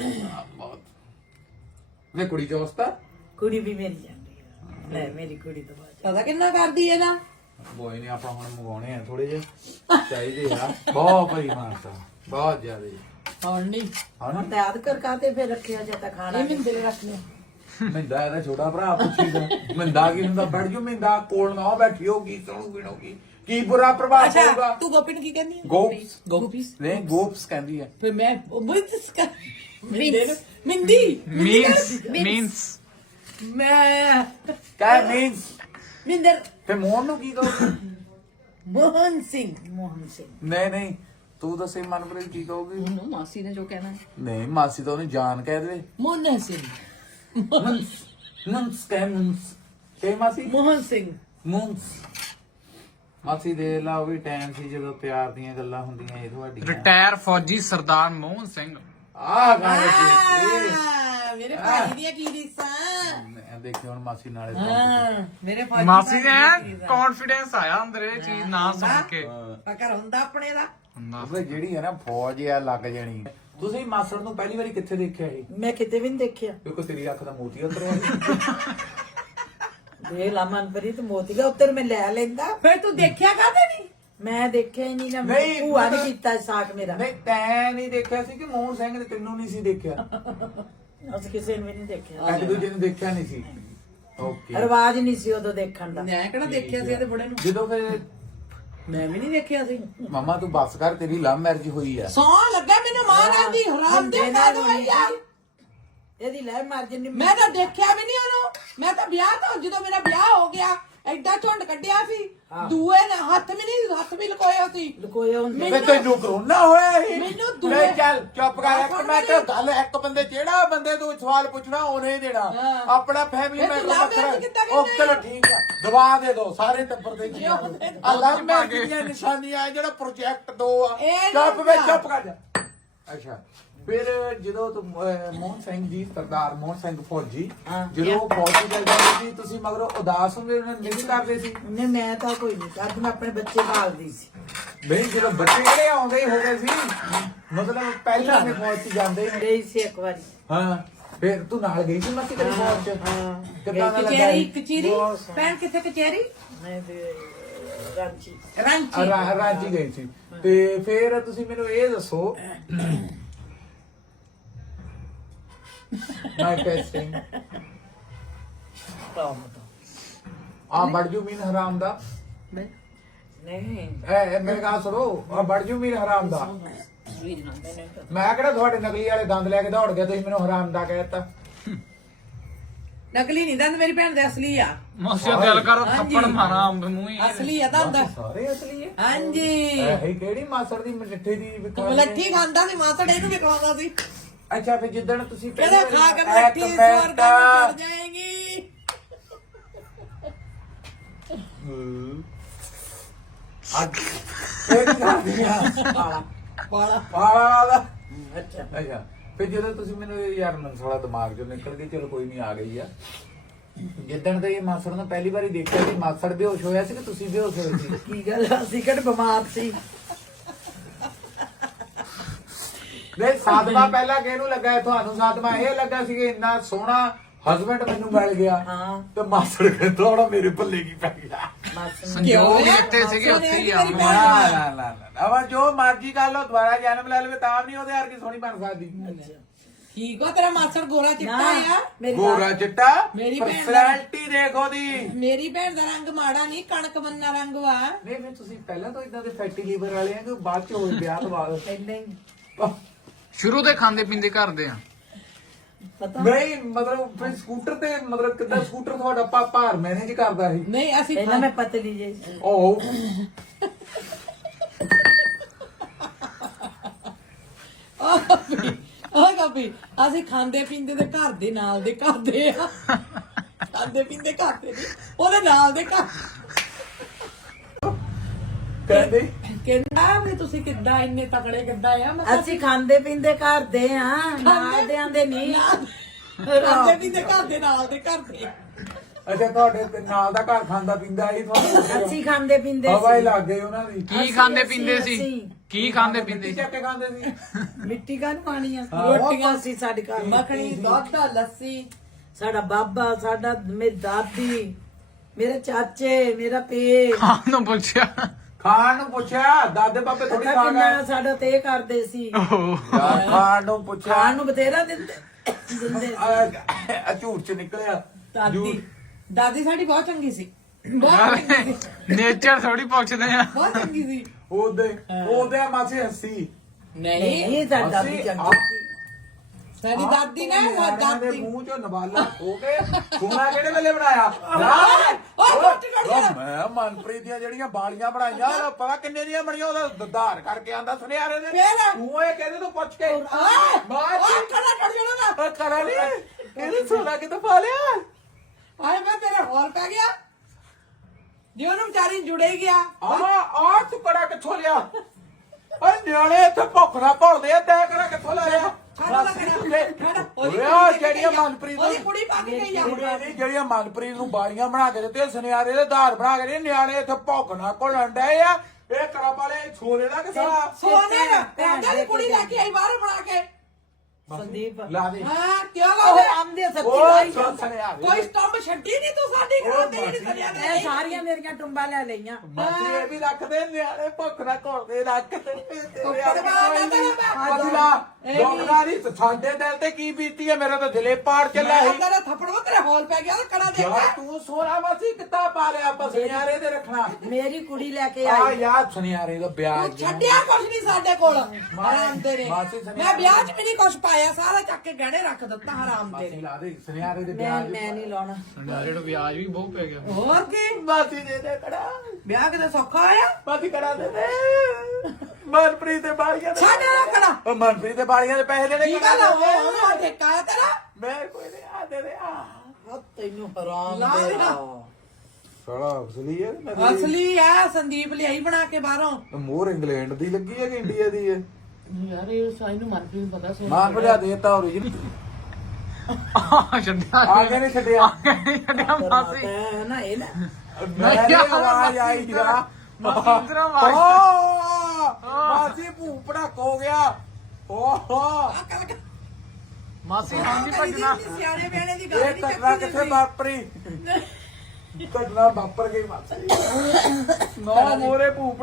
[SPEAKER 3] ਵੇ ਕੁੜੀ ਦੋਸਤਾ
[SPEAKER 1] ਕੁੜੀ ਵੀ ਮੇਰੀ ਜਾਂਦੀ ਆ ਲੈ ਮੇਰੀ ਕੁੜੀ ਤੋਂ ਬਾਅਦ
[SPEAKER 4] ਪਤਾ ਕਿੰਨਾ ਕਰਦੀ ਹੈ ਨਾ
[SPEAKER 3] ਕੋਈ ਨਹੀਂ ਆਪਾਂ ਹੁਣ ਮੰਗਾਉਣੇ ਆ ਥੋੜੇ ਜਿਹੇ ਚਾਹੀਦੇ ਆ ਬਹੁਤ ਭਾਈ ਮਾਰਤਾ ਬਹੁਤ ਜ਼ਿਆਦਾ
[SPEAKER 4] ਹੁਣ ਨਹੀਂ
[SPEAKER 1] ਹੁਣ ਤਾਂ ਯਾਦ ਕਰ ਕਾਤੇ ਫਿਰ ਰੱਖਿਆ ਜਾਂ ਤਾਂ ਖਾਣਾ
[SPEAKER 4] ਇਹ ਮਿੰਦੇ ਰੱਖ ਲਿਆ
[SPEAKER 3] ਮਿੰਦਾ ਇਹਦਾ ਛੋਟਾ ਭਰਾ ਪੁੱਛੀਦਾ ਮਿੰਦਾ ਕੀ ਹੁੰਦਾ ਬੜ ਜੂ ਮਿੰਦਾ ਕੋਲ ਨਾ ਬੈਠੀ ਹੋਗੀ ਸੁਣੂ ਗਿਣੋਗੀ ਕੀ ਬੁਰਾ ਪ੍ਰਭਾਵ
[SPEAKER 4] ਅੱਛਾ
[SPEAKER 3] ਪਊਗਾ
[SPEAKER 4] ਤੂੰ ਗੋਪੀ ਨੂੰ ਕੀ ਕਹਿੰਦੀ ਹੈ
[SPEAKER 3] ਗੋਪਸ
[SPEAKER 4] ਗੋਪੀਸ
[SPEAKER 3] ਨਹੀਂ ਗੋਪਸ ਕਹਿੰਦੀ ਹੈ
[SPEAKER 4] ਫਿਰ ਮੈਂ ਉਹ ਬੁੱਧਸ ਕਰ ਮਿੰਦੀ
[SPEAKER 2] ਮੀਨਸ ਮੀਨਸ
[SPEAKER 4] ਮੈਂ
[SPEAKER 3] ਕਾ ਮੀਨਸ
[SPEAKER 4] ਮਿੰਦਰ
[SPEAKER 3] ਤੇ ਮੋਹਨ ਨੂੰ ਕੀ ਕਹੋਗੇ
[SPEAKER 4] ਮੋਹਨ ਸਿੰਘ
[SPEAKER 1] ਮੋਹਨ ਸਿੰਘ
[SPEAKER 3] ਨਹੀਂ ਨਹੀਂ ਤੂੰ ਦੱਸੇ ਮਨਪ੍ਰੀਤ ਕੀ ਕਹੋਗੀ
[SPEAKER 5] ਉਹਨੂੰ ਮਾਸੀ ਨੇ ਜੋ ਕਹਿਣਾ ਹੈ
[SPEAKER 3] ਨਹੀਂ ਮਾਸੀ ਤਾਂ ਉਹਨੇ ਜਾਨ ਕਹਿ ਦੇਵੇ
[SPEAKER 4] ਮੋਹਨ ਸਿੰਘ
[SPEAKER 3] ਮੁੰਸ ਮੁੰਸ ਕਹਿ ਮੁੰਸ ਤੇ ਮਾਸੀ
[SPEAKER 4] ਮੋਹਨ ਸਿੰਘ
[SPEAKER 3] ਮੁੰਸ ਮਾਸੀ ਦੇ ਲਾ ਉਹ ਵੀ ਟਾਈਮ ਸੀ ਜਦੋਂ ਪਿਆਰ ਦੀਆਂ ਗੱਲਾਂ ਹੁੰਦੀਆਂ ਇਹ ਤੁਹਾਡੀਆਂ
[SPEAKER 2] ਰਿਟਾਇਰ ਫੌਜੀ ਸਰਦਾਰ ਮੋਹਨ ਸਿੰਘ
[SPEAKER 3] ਆਹ ਗਾਣੇ ਸੀ
[SPEAKER 4] ਆ, ਮੇਰੇ ਭਾਈ ਦੀਆਂ ਕੀ ਰੀਸਾਂ
[SPEAKER 3] ਮੈਂ ਦੇਖੀ ਹੁਣ ਮਾਸੀ ਨਾਲੇ
[SPEAKER 4] ਹਾਂ ਮੇਰੇ ਭਾਈ
[SPEAKER 2] ਮਾਸੀ ਨੇ ਕੌਨਫੀਡੈਂਸ ਆਇਆ ਅੰਦਰ ਇਹ ਚੀਜ਼ ਨਾ ਸੁਣ ਕੇ
[SPEAKER 4] ਪਕਰ ਹੁੰਦਾ ਆਪਣੇ ਦਾ
[SPEAKER 2] ਹੁੰਦਾ
[SPEAKER 3] ਉਹ ਜਿਹੜੀ ਹੈ ਨਾ ਫੌਜ ਆ ਲੱਗ ਜਾਣੀ ਤੁਸੀਂ ਮਾਸੜ ਨੂੰ ਪਹਿਲੀ ਵਾਰੀ ਕਿੱਥੇ ਦੇਖਿਆ ਸੀ
[SPEAKER 1] ਮੈਂ ਕਿਤੇ ਵੀ ਨਹੀਂ ਦੇਖਿਆ
[SPEAKER 3] ਕਿਉਂਕਿ ਤੇਰੀ ਅੱਖ ਦਾ ਮੋਤੀ ਉਤਰਿਆ
[SPEAKER 1] ਦੇ ਲਾ ਮਨਪ੍ਰੀਤ ਮੋਤੀਆ ਉੱਤਰ ਮੈਂ ਲੈ ਲੈਂਦਾ
[SPEAKER 4] ਫਿਰ ਤੂੰ ਦੇਖਿਆ ਕਾਹਦੇ ਨਹੀਂ
[SPEAKER 1] ਮੈਂ ਦੇਖਿਆ ਹੀ ਨਹੀਂ ਨਾ
[SPEAKER 3] ਨਹੀਂ,
[SPEAKER 1] ਭੂਆ ਨੇ
[SPEAKER 3] ਮੈਂ-
[SPEAKER 1] ਕੀਤਾ ਸਾਕ ਮੇਰਾ
[SPEAKER 3] ਨਹੀਂ ਤੈਂ ਨਹੀਂ ਦੇਖਿਆ ਸੀ ਕਿ ਮੋਹਨ ਸਿੰਘ ਨੇ ਤੈਨੂੰ ਨਹੀਂ ਸੀ ਦੇਖਿਆ
[SPEAKER 1] ਅਸੀਂ ਕਿਸੇ ਨੂੰ ਵੀ ਨਹੀਂ ਦੇਖਿਆ
[SPEAKER 3] ਇੱਕ ਦੂਜੇ ਨੂੰ ਦੇਖਿਆ ਨਹੀਂ ਸੀ ਓਕੇ
[SPEAKER 1] ਰਿਵਾਜ ਨਹੀਂ ਸੀ ਉਦੋਂ ਦੇਖਣ ਦਾ
[SPEAKER 4] ਮੈਂ ਕਿਹੜਾ ਦੇਖਿਆ ਸੀ ਇਹਦੇ ਬੜੇ ਨੂੰ
[SPEAKER 3] ਜਦੋਂ ਫਿਰ
[SPEAKER 4] ਮੈਂ ਵੀ ਨਹੀਂ ਦੇਖਿਆ ਸੀ
[SPEAKER 3] ਮਾਮਾ ਤੂੰ ਬੱਸ ਕਰ ਤੇਰੀ ਲਵ ਮੈਰਿਜ ਹੋਈ ਆ
[SPEAKER 4] ਸੌਂ ਲੱਗਾ ਮੈਨੂੰ ਮਾਂ ਕਹਿੰਦੀ ਹਰਾਮ ਦੇ ਕਾਦ ਹੋਈ ਆ
[SPEAKER 1] ਇਹਦੀ ਲੈ ਮਰ ਜੰਨੀ
[SPEAKER 4] ਮੈਂ ਤਾਂ ਦੇਖਿਆ ਵੀ ਨਹੀਂ ਉਹਨੂੰ ਮੈਂ ਤਾਂ ਵਿਆਹ ਤੋਂ ਜਦੋਂ ਮੇਰਾ ਵਿਆਹ ਹੋ ਗਿਆ ਐਡਾ ਝੁੰਡ ਕੱਢਿਆ ਸੀ ਦੂਏ ਨੇ ਹੱਥ ਵੀ ਨਹੀਂ ਹੱਥ ਵੀ ਲਕੋਇਆ ਸੀ
[SPEAKER 1] ਲਕੋਏ ਹੁੰਦੇ
[SPEAKER 3] ਤੇ ਤੈਨੂੰ ਕਰੋਨਾ ਹੋਇਆ ਸੀ
[SPEAKER 4] ਮੈਨੂੰ ਦੂਏ-
[SPEAKER 3] ਲੈ ਚੱਲ ਚੁੱਪ ਕਰ ਇੱਕ ਮੈਂ ਕਿਹਾ ਗੱਲ ਇੱਕ ਬੰਦੇ ਜਿਹੜਾ ਬੰਦੇ ਤੂੰ ਸਵਾਲ ਪੁੱਛਣਾ ਉਹਨੇ ਹੀ ਦੇਣਾ
[SPEAKER 4] ਹਾਂ।
[SPEAKER 3] ਆਪਣਾ ਫੈਮਿਲੀ
[SPEAKER 4] ਫਿਰ ਤੂੰ
[SPEAKER 3] ਮੈਂਬਰ
[SPEAKER 4] love marriage ਕਿੱਦਾਂ
[SPEAKER 3] ਉਹ
[SPEAKER 4] ਕਰਨਾ
[SPEAKER 3] ਚਲੋ ਠੀਕ ਆ ਦਵਾ ਦੇ ਦੋ ਸਾਰੇ ਟੱਬਰ ਦੇ
[SPEAKER 4] ਕਿਉਂ ਦੇ ਦਿਓ?
[SPEAKER 3] ਅੱਲਾਹ ਮੈਰਿਜ ਦੀਆਂ ਨਿਸ਼ਾਨੀਆਂ ਜਿਹੜਾ ਪ੍ਰੋਜੈਕਟ ਦੋ ਆ
[SPEAKER 4] ਇਹ
[SPEAKER 3] ਚੁੱਪ
[SPEAKER 4] ਨਾ
[SPEAKER 3] ਵੇ
[SPEAKER 4] ਕਰ।
[SPEAKER 3] ਚੁੱਪ ਕਰ ਜਾ ਅੱਛਾ ਫਿਰ ਜਦੋਂ ਤੂੰ ਅਹ, ਮੋਹਨ ਸਿੰਘ ਜੀ ਸਰਦਾਰ ਮੋਹਨ ਸਿੰਘ ਫੌਜੀ
[SPEAKER 1] ਹਾਂ।
[SPEAKER 3] ਜਦੋਂ ਉਹ ਫੌਜੀ ਚੱਲ ਜਾਂਦੇ ਸੀ ਤੁਸੀਂ ਮਗਰੋਂ ਉਦਾਸ ਹੁੰਦੇ ਉਹਨਾਂ ਨੂੰ ਨਹੀਂ ਕਰਦੇ ਸੀ
[SPEAKER 1] ਨਹੀਂ ਮੈਂ ਤਾਂ ਕੋਈ ਨਹੀਂ ਕਰਦੀ ਮੈਂ ਆਪਣੇ ਬੱਚੇ ਪਾਲਦੀ ਸੀ
[SPEAKER 3] ਨਹੀਂ ਜਦੋਂ ਬੱਚੇ ਜਿਹੜੇ ਆਉਂਦੇ ਹੀ ਹੋ ਗਏ ਸੀ ਮਤਲਬ ਪਹਿਲਾਂ ਨੇ ਫੌਜ ਚ ਜਾਂਦੇ ਹੀ
[SPEAKER 1] ਗਈ ਸੀ ਇੱਕ ਵਾਰੀ
[SPEAKER 3] ਹਾਂ ਫਿਰ ਤੂੰ ਨਾਲ ਗਈ ਸੀ ਮੱਕੀ ਤੇਰੀ ਫੌਜ ਚ
[SPEAKER 1] ਹਾਂ
[SPEAKER 3] ਕਿੱਦਾਂ ਦਾ ਲੱਗਾ
[SPEAKER 4] ਕਚਹਿਰੀ
[SPEAKER 3] ਸੀ?
[SPEAKER 4] ਕਚਹਿਰੀ
[SPEAKER 1] ਬਹੁਤ ਸੋਹਣਾ।
[SPEAKER 4] ਭੈਣ ਕਿੱਥੇ ਕਚਹਿਰੀ
[SPEAKER 1] ਮੈਂ ਤੇ ਰਾਂਚੀ
[SPEAKER 4] ਰਾਂਚੀ
[SPEAKER 3] ਰਾ- ਰਾਂਚੀ ਗਈ ਸੀ ਤੇ ਫਿਰ ਤੁਸੀਂ ਮੈਨੂੰ ਇਹ ਦੱਸੋ ਮਾਈ ਟੈਸਟਿੰਗ ਆ ਬੜਜੂ ਮੀਨ ਹਰਾਮ ਦਾ
[SPEAKER 1] ਨਹੀਂ
[SPEAKER 3] ਐ ਐ ਮੇਰੇ ਗੱਲ ਸੁਣੋ ਆ ਬੜਜੂ ਮੀਨ ਹਰਾਮ ਦਾ ਮੈਂ ਕਿਹੜਾ ਤੁਹਾਡੇ ਨਕਲੀ ਵਾਲੇ ਦੰਦ ਲੈ ਕੇ ਦੌੜ ਗਿਆ ਤੁਸੀਂ ਮੈਨੂੰ ਹਰਾਮ ਦਾ ਕਹਿ ਦਿੱਤਾ
[SPEAKER 4] ਨਕਲੀ ਨਹੀਂ ਦੰਦ ਮੇਰੀ ਭੈਣ ਦੇ ਅਸਲੀ ਆ
[SPEAKER 2] ਮਾਸੀ ਦਿਲ ਕਰ
[SPEAKER 4] ਹਾਂਜੀ।
[SPEAKER 2] ਥੱਪੜ ਮਾਰਾਂ ਮੂੰਹ ਹੀ
[SPEAKER 4] ਅਸਲੀ ਆ ਦੰਦ
[SPEAKER 3] ਸਾਰੇ ਅਸਲੀ ਹੈ
[SPEAKER 4] ਹਾਂਜੀ
[SPEAKER 3] ਇਹ ਕਿਹੜੀ ਮਾਸੜ ਦੀ ਮਠੇ ਦੀ ਵਿਖਾ
[SPEAKER 4] ਮਲੱਠੀ ਖਾਂਦਾ ਸੀ ਮਾਸੜ ਇਹਨੂੰ ਵੀ ਖਵਾਉਂਦਾ ਸੀ
[SPEAKER 3] ਅੱਛਾ ਫਿਰ ਜਿੱਦਣ ਤੁਸੀਂ
[SPEAKER 4] ਕਹਿੰਦਾ
[SPEAKER 3] ਪਹਿਲੀ
[SPEAKER 4] ਖਾ ਕੇ
[SPEAKER 3] ਵਾਰੀ
[SPEAKER 4] ਮਲੱਠੀ
[SPEAKER 3] ਇੱਕ
[SPEAKER 4] ਸਵਰਗ
[SPEAKER 3] ਮਿੰਟ।
[SPEAKER 4] ਨੂੰ ਚੜ ਜਾਏਗੀ
[SPEAKER 3] ਅੱਜ ਇਹ ਕਰਦੀ ਆ
[SPEAKER 1] ਪਾਲਾ
[SPEAKER 4] ਪਾਲਾ
[SPEAKER 3] ਪਾਲਾ ਦਾ
[SPEAKER 1] ਅੱਛਾ
[SPEAKER 3] ਅੱਛਾ ਫਿਰ ਜਦੋਂ ਤੁਸੀਂ ਮੈਨੂੰ ਇਹ ਯਾਰ ਮੈਨੂੰ ਥੋੜਾ ਦਿਮਾਗ ਚੋਂ ਨਿਕਲ ਗਈ ਚਲੋ ਕੋਈ ਨਹੀਂ ਆ ਗਈ ਆ ਜਿੱਦਣ ਤੇ ਇਹ ਮਾਸੜ ਨੂੰ ਪਹਿਲੀ ਵਾਰੀ ਦੇਖਿਆ ਸੀ ਮਾਸੜ ਬੇਹੋਸ਼ ਹੋਇਆ ਸੀ ਕਿ ਤੁਸੀਂ ਬੇਹੋਸ਼ ਹੋਏ ਸੀ
[SPEAKER 1] ਕੀ ਗੱਲ ਆ, ਅਸੀਂ ਕਿਹੜੇ ਬਿਮਾਰ ਸੀ
[SPEAKER 3] ਨਹੀਂ ਸਾਧਵਾ ਪਹਿਲਾਂ ਕਿਹਨੂੰ ਲੱਗਾ ਹੈ? ਤੁਹਾਨੂੰ ਸਾਧਵਾ ਇਹ ਲੱਗਾ ਸੀ ਕਿ ਇੰਨਾ ਸੋਹਣਾ ਹਸਬੰਡ ਮੈਨੂੰ ਮਿਲ ਗਿਆ
[SPEAKER 1] ਹਾਂ
[SPEAKER 3] ਤੇ ਮਾਸੜ ਕਹਿੰਦਾ ਹੁਣ ਮੇਰੇ ਪੱਲੇ ਕੀ ਪੈ ਗਿਆ
[SPEAKER 1] ਮਾਸੀ
[SPEAKER 2] ਸੰਜੋਗ ਜਿੱਥੇ ਸੀਗੇ ਉੱਥੇ ਹੀ ਆ
[SPEAKER 3] ਨਾ ਨਾ ਨਾ ਨਾ ਅਵਾ ਜੋ ਮਰਜੀ ਕਰ ਲੋ ਦੁਬਾਰਾ ਜਨਮ ਲੈ ਲਵੇ ਤਾਂ ਵੀ ਨਹੀਂ ਉਹਦੇ ਵਰਗੀ ਸੋਹਣੀ ਬਣ ਸਕਦੀ
[SPEAKER 4] ਠੀਕ ਆ ਤੇਰਾ ਮਾਸੜ ਗੋਰਾ ਚਿੱਟਾ ਆ
[SPEAKER 1] ਮੇਰੀ
[SPEAKER 3] ਗੋਰਾ ਚਿੱਟਾ
[SPEAKER 4] ਮੇਰੀ ਭੈਣ ਦਾ-
[SPEAKER 3] ਪਰਸਨੈਲਿਟੀ ਦੇਖੋ ਦੀ
[SPEAKER 4] ਮੇਰੀ ਭੈਣ ਦਾ ਰੰਗ ਮਾੜਾ ਨਹੀਂ ਕਣਕ ਬੰਨਾ ਰੰਗ ਵਾ
[SPEAKER 3] ਨਹੀਂ ਫਿਰ ਤੁਸੀਂ ਪਹਿਲਾਂ ਤੋਂ ਇਦਾਂ ਦੇ ਫੈਟੀ ਲੀਵਰ ਵਾਲੇ ਆ ਕਿ ਬਾਅਦ ਚ ਹੋਏ ਵਿਆਹ ਤੋਂ ਬਾਅਦ
[SPEAKER 1] ਪਹਿਲਾਂ ਹੀ
[SPEAKER 2] ਸ਼ੁਰੂ ਤੇ ਖਾਂਦੇ ਪੀਂਦੇ ਕਰਦੇ ਆ
[SPEAKER 1] ਪਤਾ
[SPEAKER 3] ਨਹੀਂ ਮਤਲਬ ਫਿਰ ਸਕੂਟਰ ਤੇ ਮਤਲਬ ਕਿੱਦਾਂ ਸਕੂਟਰ ਤੁਹਾਡਾ ਪਾ ਭਾਰ ਮੈਨੇਜ ਕਰਦਾ ਸੀ
[SPEAKER 4] ਨਹੀਂ ਅਸੀਂ
[SPEAKER 1] ਪਹਿਲਾਂ ਮੈਂ ਪਤਲੀ ਜਿਹੀ ਸੀ
[SPEAKER 3] ਉਹ
[SPEAKER 4] ਓ ਕਾਪੀ ਓ ਕਾਪੀ ਅਸੀਂ ਖਾਂਦੇ ਪੀਂਦੇ ਦੇ ਘਰ ਦੇ ਨਾਲ ਦੇ ਘਰ ਦੇ ਆ ਖਾਂਦੇ ਪੀਂਦੇ ਘਰ ਦੇ ਨੀ, ਉਹਦੇ ਨਾਲ ਦੇ ਘਰ
[SPEAKER 3] ਕਹਿੰਦੇ
[SPEAKER 4] ਕਹਿੰਦਾ ਵੀ ਤੁਸੀਂ ਕਿੱਦਾਂ ਇੰਨੇ ਤਕੜੇ ਕਿੱਦਾਂ ਆ ਮੈਂ ਕਿਹਾ
[SPEAKER 1] ਅਸੀਂ ਖਾਂਦੇ ਪੀਂਦੇ ਘਰ ਦੇ ਆ ਨਾਲ ਦੇ ਆਂਦੇ ਨਹੀਂ
[SPEAKER 4] ਖਾਂਦੇ ਪੀਂਦੇ ਘਰ ਦੇ ਨਾਲ ਦੇ ਘਰ ਦੇ
[SPEAKER 3] ਅੱਛਾ ਤੁਹਾਡੇ ਤੇ ਨਾਲ ਦਾ ਘਰ ਖਾਂਦਾ ਪੀਂਦਾ ਸੀ ਤੁਹਾਨੂੰ
[SPEAKER 1] ਅਸੀਂ ਖਾਂਦੇ ਪੀਂਦੇ
[SPEAKER 3] ਹਵਾ ਹੀ
[SPEAKER 1] ਸੀ
[SPEAKER 3] ਲੱਗ ਗਈ ਉਹਨਾਂ ਦੀ
[SPEAKER 2] ਕੀ
[SPEAKER 1] ਅਸੀਂ-
[SPEAKER 2] ਖਾਂਦੇ
[SPEAKER 1] ਅਸੀਂ-
[SPEAKER 2] ਪੀਂਦੇ ਸੀ
[SPEAKER 1] ਅਸੀਂ।
[SPEAKER 2] ਕੀ ਖਾਂਦੇ ਪੀਂਦੇ ਸੀ
[SPEAKER 3] ਚੱਕ ਕੇ ਖਾਂਦੇ ਸੀ
[SPEAKER 1] ਮਿੱਟੀ ਕਾਹਨੂੰ ਖਾਣੀ ਆ
[SPEAKER 3] ਹਾਂ।
[SPEAKER 1] ਰੋਟੀਆਂ ਸੀ ਸਾਡੇ ਘਰ
[SPEAKER 4] ਮੱਖਣੀ ਦੁੱਧ ਲੱਸੀ
[SPEAKER 1] ਸਾਡਾ ਬਾਬਾ ਸਾਡਾ ਮੇਰੀ ਦਾਦੀ ਮੇਰੇ ਚਾਚੇ ਮੇਰਾ ਪੇ
[SPEAKER 2] ਖਾਣ ਨੂੰ ਪੁੱਛਿਆ
[SPEAKER 3] ਖਾਣ ਨੂੰ ਪੁੱਛਿਆ ਦਾਦੇ ਬਾਬੇ ਥੋੜੀ
[SPEAKER 1] ਪਤਾ
[SPEAKER 3] ਖਾ
[SPEAKER 1] ਕਿੰਨਾ
[SPEAKER 3] ਗਏ
[SPEAKER 1] ਸਾਡਾ ਤੇ ਇਹ ਕਰਦੇ ਸੀ
[SPEAKER 3] ਯਾਰ ਖਾਣ ਨੂੰ ਪੁੱਛਿਆ
[SPEAKER 1] ਖਾਣ ਨੂੰ ਬਥੇਰਾ ਦਿੰਦੇ ਦਿੰਦੇ ਸੀ।
[SPEAKER 3] ਆ ਝੂਠ ਚ ਨਿਕਲਿਆ
[SPEAKER 4] ਦਾਦੀ ਦਾਦੀ ਸਾਡੀ ਬਹੁਤ ਚੰਗੀ ਸੀ ਬਹੁਤ ਚੰਗੀ ਸੀ
[SPEAKER 2] ਨੇਚਰ ਥੋੜੀ ਪੁੱਛਦੇ ਆ
[SPEAKER 4] ਬਹੁਤ ਚੰਗੀ ਸੀ
[SPEAKER 3] ਉਹਦੇ ਉਹਦੇ ਮਾਸੀ ਹੱਸੀ
[SPEAKER 4] ਨਹੀਂ
[SPEAKER 1] ਨਹੀਂ ਸਾਡੀ ਦਾਦੀ
[SPEAKER 3] ਅਸੀਂ
[SPEAKER 1] ਚੰਗੀ ਸੀ
[SPEAKER 4] ਸਾਡੀ ਦਾਦੀ ਨੇ
[SPEAKER 3] ਨਿਆਣਿਆਂ ਦੇ
[SPEAKER 4] ਦਾਦੀ
[SPEAKER 3] ਮੂੰਹ ਚੋਂ ਨਵਾਲਾ ਹੋ ਕੇ ਸੋਨਾ ਕਿਹੜੇ ਵੇਲੇ ਬਣਾਇਆ
[SPEAKER 4] ਓਏ ਰੋਟੀ ਰੋਟੀ
[SPEAKER 3] ਉਹ ਮੈਂ ਮਨਪ੍ਰੀਤ ਦੀਆਂ ਜਿਹੜੀਆਂ ਬਾਲੀਆਂ ਬਣਾਈਆਂ ਉਹ ਪਤਾ ਕਿੰਨੇ ਦੀਆਂ ਬਣੀਆਂ ਉਹਦਾ ਧਾਰ ਕਰਕੇ ਆਂਦਾ ਸੁਨਿਆਰੇ ਨੇ
[SPEAKER 4] ਫੇਰ?
[SPEAKER 3] ਤੂੰ ਇਹ ਕਹਿੰਦੇ ਤੂੰ ਪੁੱਛ ਕੇ
[SPEAKER 4] ਓਏ
[SPEAKER 3] ਬਾਅਦ
[SPEAKER 4] ਓਏ
[SPEAKER 3] ਚ
[SPEAKER 4] ਕੜਾ ਕੱਢ ਜਾਣਾ ਨਾ
[SPEAKER 3] ਉਹ ਕਰਾ ਲਈ ਇਹਨੇ ਸੋਨਾ ਕਿੱਥੋਂ ਪਾ ਲਿਆ
[SPEAKER 4] ਆਏ ਮੈਂ ਤੇਰੇ ਹੋਰ ਪੈ ਗਿਆ ਜੇ ਉਹਨੂੰ ਵਿਚਾਰੀ ਜੁੜੇ ਹੀ ਗਿਆ
[SPEAKER 3] ਆ ਆ ਤੂੰ ਕੜਾ ਕਿੱਥੋਂ ਲਿਆ ਓਏ ਨਿਆਣੇ ਇੱਥੇ ਭੁੱਖ ਨਾਲ ਭੁੱਲਦੇ ਆ ਤੈਂ ਕੜਾ ਕਿੱਥੋਂ ਲਿਆ
[SPEAKER 4] ਖਾਣਾ ਨਾ ਖਾਣਾ ਉਹਦੀ
[SPEAKER 3] ਓਏ ਆਹ
[SPEAKER 4] ਕੁੜੀ
[SPEAKER 3] ਜਿਹੜੀਆਂ ਮਨਪ੍ਰੀਤ
[SPEAKER 4] ਉਹਦੀ
[SPEAKER 3] ਨੂੰ-
[SPEAKER 4] ਕੁੜੀ ਪਾ ਕੇ ਗਈ ਆ
[SPEAKER 3] ਕੁੜੀਆਂ ਨਹੀਂ ਜਿਹੜੀਆਂ ਮਨਪ੍ਰੀਤ ਨੂੰ ਬਾਲੀਆਂ ਬਣਾ ਕੇ ਦਿੱਤੇ ਸੁਨਿਆਰੇ ਦੇ ਧਾਰ ਬਣਾ ਕੇ ਦਿੱਤੇ ਨਿਆਣੇ ਇੱਥੇ ਭੁੱਖ ਨਾਲ ਘੁਲਣ ਡਏ ਆ ਇਹ ਕੜਾ ਵਾਲੇ ਛੋਲੇ ਦਾ ਕਿਸਾ
[SPEAKER 4] ਸੋਨੇ ਦਾ ਕਹਿੰਦਾ ਦੀ ਕੁੜੀ ਲੈ ਕੇ ਆਈ ਬਾਹਰ ਬਣਾ ਕੇ
[SPEAKER 1] ਸੰਦੀਪ
[SPEAKER 3] ਲਾ ਦੇ
[SPEAKER 4] ਹਾਂ ਕਿਉਂ
[SPEAKER 1] ਉਹ
[SPEAKER 4] ਲਾਉਂਦੇ
[SPEAKER 1] ਆਮਦੇ ਸੱਚੀ
[SPEAKER 3] ਉਹ
[SPEAKER 1] ਲਾਈ
[SPEAKER 3] ਸੁਣ ਸੁਨਿਆਰੇ
[SPEAKER 4] ਕੋਈ ਸਟੰਪ ਛੱਡੀ ਨਹੀਂ ਤੂੰ ਸਾਡੀ ਘਰ ਤੇ ਜਿਹੜੀ ਸਰਿਆ
[SPEAKER 1] ਮੈਂ
[SPEAKER 4] ਨੇ
[SPEAKER 1] ਸਾਰੀਆਂ ਮੇਰੀਆਂ ਟੁੰਬਾਂ ਲੈ ਲਈਆਂ
[SPEAKER 3] ਮਾਸੀ ਇਹ ਵੀ ਰੱਖਦੇ ਨਿਆਣੇ ਭੁੱਖ ਨਾਲ ਘੁਲਦੇ ਰੱਖਦੇ ਤੇਰੇ
[SPEAKER 4] ਭੁੱਖ ਨਾਲ
[SPEAKER 3] ਕੋਈ ਨਹੀਂ
[SPEAKER 4] ਮੈਂ-
[SPEAKER 3] ਅਗਲਾ ਡੋਕਟਰਾਂ ਦੀ ਸਾਡੇ ਦਿਲ ਤੇ ਕੀ ਬੀਤੀ ਹੈ ਮੇਰਾ ਤਾਂ ਦਿਲੇ ਪਾੜ ਚੱਲਾ
[SPEAKER 4] ਮੈਂ
[SPEAKER 3] ਸੀ
[SPEAKER 4] ਤੇਰਾ ਥੱਪੜ ਵਾ ਤੇਰੇ ਹੌਲ ਪੈ ਗਿਆ ਤੇ ਕੜਾ ਦੇ
[SPEAKER 3] ਯਾਰ ਤੂੰ ਸੋਨਾ ਮਾਸੀ ਕਿੱਦਾਂ ਪਾ ਲਿਆ ਆਪਾਂ ਸੁਨਿਆਰੇ ਦੇ ਰੱਖਣਾ
[SPEAKER 1] ਮੇਰੀ ਕੁੜੀ ਲੈ ਕੇ
[SPEAKER 3] ਆ
[SPEAKER 1] ਆਈ
[SPEAKER 3] ਯਾਰ ਸੁਨਿਆਰੇ ਦਾ ਵਿਆਹ
[SPEAKER 4] ਤੂੰ ਛੱਡਿਆ ਕੁਛ ਨਹੀਂ ਸਾਡੇ ਕੋਲ ਹਰਾਮ ਤੇਰੇ
[SPEAKER 3] ਮਾਸੀ ਸੁਨਿਆਰੇ-
[SPEAKER 4] ਮੈਂ ਵਿਆਹ 'ਚ ਵੀ ਨਹੀਂ ਕੁਛ ਪਾਇਆ ਸਾਰਾ ਚੱਕ ਕੇ ਗਹਿਣੇ ਰੱਖ ਦਿੱਤਾ ਹਰਾਮ
[SPEAKER 3] ਮਾਸੀ
[SPEAKER 4] ਤੇਰੇ
[SPEAKER 3] ਲਾ ਦੇ ਸੁਨਿਆਰੇ ਦੇ
[SPEAKER 1] ਮੈਂ
[SPEAKER 3] ਵਿਆਹ
[SPEAKER 1] ਮੈਂ ਨਹੀਂ ਲਾਉਣਾ
[SPEAKER 2] ਜਿਹੜਾ ਵਿਆਜ ਵੀ ਬਹੁਤ ਪੈ ਗਿਆ
[SPEAKER 4] ਹੋਰ ਕੀ
[SPEAKER 3] ਮਾਸੀ ਦੇ ਦੇ ਕੜਾ
[SPEAKER 4] ਵਿਆਹ ਕਿਤੇ ਸੌਖਾ ਆਇਆ
[SPEAKER 3] ਮਾਸੀ ਕੜਾ ਦੇ ਦੇ ਮਨਪ੍ਰੀਤ ਦੇ ਬਾਲੀਆਂ ਦੇ
[SPEAKER 4] ਛੱਡ ਨਾ ਕੜਾ
[SPEAKER 3] ਉਹ ਮਨਪ੍ਰੀਤ ਦੇ ਬਾਲੀਆਂ ਦੇ ਪੈਸੇ ਦੇ ਦੇ
[SPEAKER 4] ਕੀ ਗੱਲ ਹੋਵੇ ਉਹਨੂੰ ਠੇਕਾ ਆ ਤੇਰਾ
[SPEAKER 3] ਮੈਂ ਕੋਈ ਨਹੀਂ ਆ ਦੇ ਦੇ ਆ
[SPEAKER 1] ਉਹ ਤੈਨੂੰ ਹਰਾਮ
[SPEAKER 4] ਲਾ
[SPEAKER 1] ਦੇ
[SPEAKER 4] ਦੇਣਾ।
[SPEAKER 3] ਸਾਲਾ ਅਸਲੀ ਹੈ
[SPEAKER 4] ਅਸਲੀ ਆ ਸੰਦੀਪ ਲਿਆਈ ਬਣਾ ਕੇ ਬਾਹਰੋਂ
[SPEAKER 3] ਮੋਰ ਇੰਗਲੈਂਡ ਦੀ ਲੱਗੀ ਹੈ ਕਿ ਇੰਡੀਆ ਦੀ ਹੈ
[SPEAKER 4] ਯਾਰ ਇਹ ਸਾਈ ਨੂੰ ਮਨਪ੍ਰੀਤ ਨੂੰ ਪਤਾ ਸੋ
[SPEAKER 3] ਮਾਂ ਭਜਾ ਦੇਤਾ ਓਰੀਜਨਲ
[SPEAKER 2] ਛੱਡਿਆ
[SPEAKER 3] ਆ ਕੇ ਨਹੀਂ ਛੱਡਿਆ
[SPEAKER 2] ਛੱਡਿਆ ਮਾਸੀ
[SPEAKER 1] ਹੈ ਨਾ ਇਹ ਲੈ
[SPEAKER 3] ਮੇਰੇ ਆਵਾਜ਼ ਆਈ ਜਰਾ
[SPEAKER 2] ਮਾਸੀ ਇਧਰ ਆਵਾਜ਼
[SPEAKER 3] ਮਾਸੀ ਭੂਪੜਾ ਹੋ ਗਿਆ ਓਹੋ
[SPEAKER 2] ਮਾਸੀ ਹਾਂ ਨਹੀਂ ਭੱਜਣਾ
[SPEAKER 4] ਸਿਆਣੇ ਬਿਆਣੇ ਦੀ ਗੱਲ
[SPEAKER 3] ਇਹ
[SPEAKER 4] ਨਹੀਂ
[SPEAKER 3] ਘਟਨਾ ਕਿੱਥੇ ਵਾਪਰੀ ਘਟਨਾ ਵਾਪਰ ਗਈ ਮਾਸੀ ਨੋ ਮੋਰੇ ਭੂਪੜਾ